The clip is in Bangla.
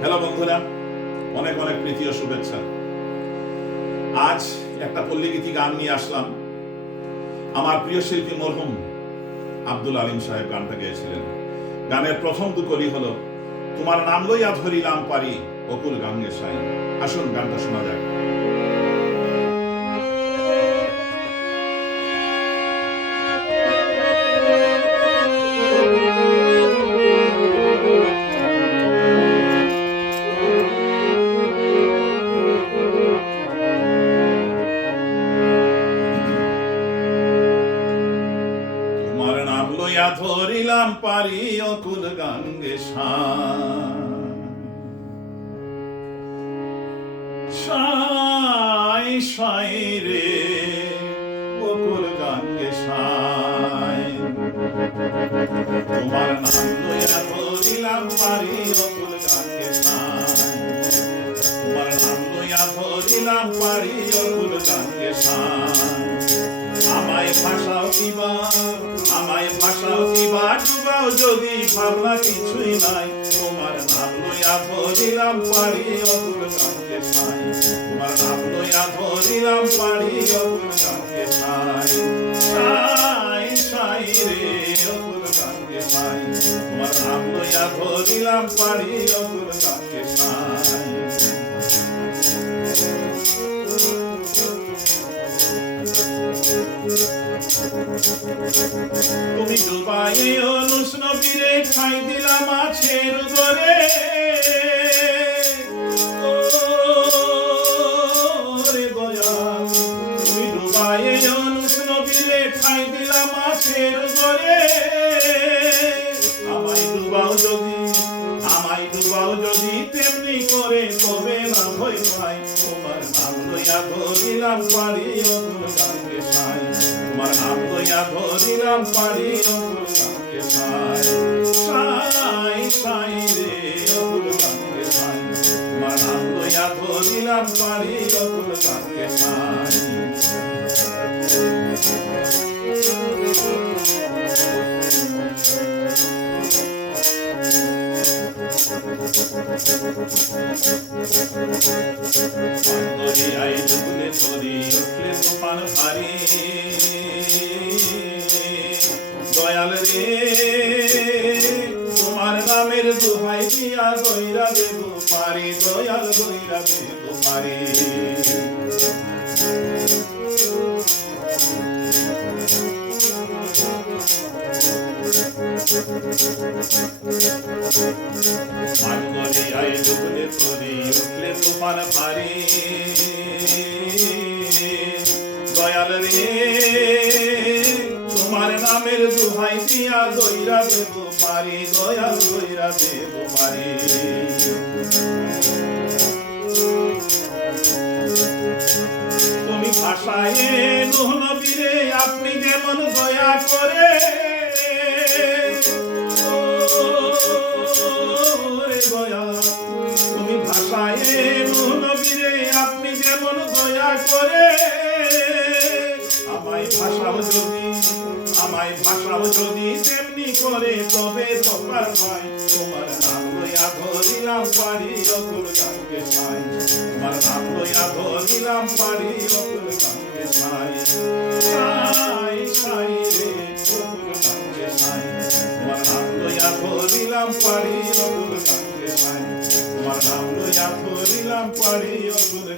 হ্যালো বন্ধুরা, অনেক অনেক প্রীতি শুভেচ্ছা। আজ একটা পল্লীগীতি গান নিয়ে আসলাম। আমার প্রিয় শিল্পী মরহুম আব্দুল আলিম সাহেব গানটা গেয়েছিলেন। গানের প্রথম দু কলি হলো, তোমার নাম লইয়া ধরিলাম পারি অকুল গাঙ্গে সাই আসুন গানটা শোনা যাক। লইয়া ধরিলাম পারি অকুল গাঙ্গে সাই সাই রে অকুল গাঙ্গে সাই। তোমার নাম লইয়া ধরিলাম পারি অকুল গাঙ্গে সাই। তোমার নাম ধরিলাম পারি অকুল সাই। ভাষাও কিবা আমায় ভাষাও কিবা ডুবাও যদি ভাবনা কিছুই নাই। তোমার নাম লইয়া ধরিলাম পারি অকুল গানকে ছাই তোমার নাম লইয়া ধরিলাম ছাই ছাই রে অকুল গানকে ছাই তোমার নাম লইয়া ধরিলাম পারি অকুল অনুষ নবীরে খাই দিলাম মাছের ধরে রে দয়া, তুমি ডুবাই অনুষ নবীরে খাই দিলাম মাছের ধরে আমায় ডুবাও যদি, আমায় ডুবাও যদি, তেমনি করে তবে না ভয় পাই। তোমার নাম লইয়া ধরিলাম পারি অতুল গাঙ্গে সাই তোমার নাম লইয়া ধরিলাম পারি অতুল নাম পারি অতুল গাঙ্গে সাই দরিয়ায় ডুবলে তরি উঠলে ভারী দুহাই দিয়া গইরা দেব পারি দয়াল গইরা দেব পারি মান দরিয়ায় ডুবলে তরি, উঠলে তোমার ভারী দিয়া দেব, পারি দয়াল দইরা দেব, পারি। তুমি ভাষায় নুহ নবীরে আপনি যেমন দয়া করে। তুমি ভাষায় আমায় ভাষাও যদি তেমনি করে, তবে তোমার ভাই তোমার নাম লইয়া ধরিলাম পারি অকুল গাঙ্গে সাই তোমার নাম লইয়া ধরিলাম পারি অকুল গাঙ্গে সাই সাই সাই রে, অকুল গাঙ্গে সাই তোমার নাম লইয়া ধরিলাম পারি অকুল গাঙ্গে সাই তোমার নাম লইয়া ধরিলাম পারি অকুল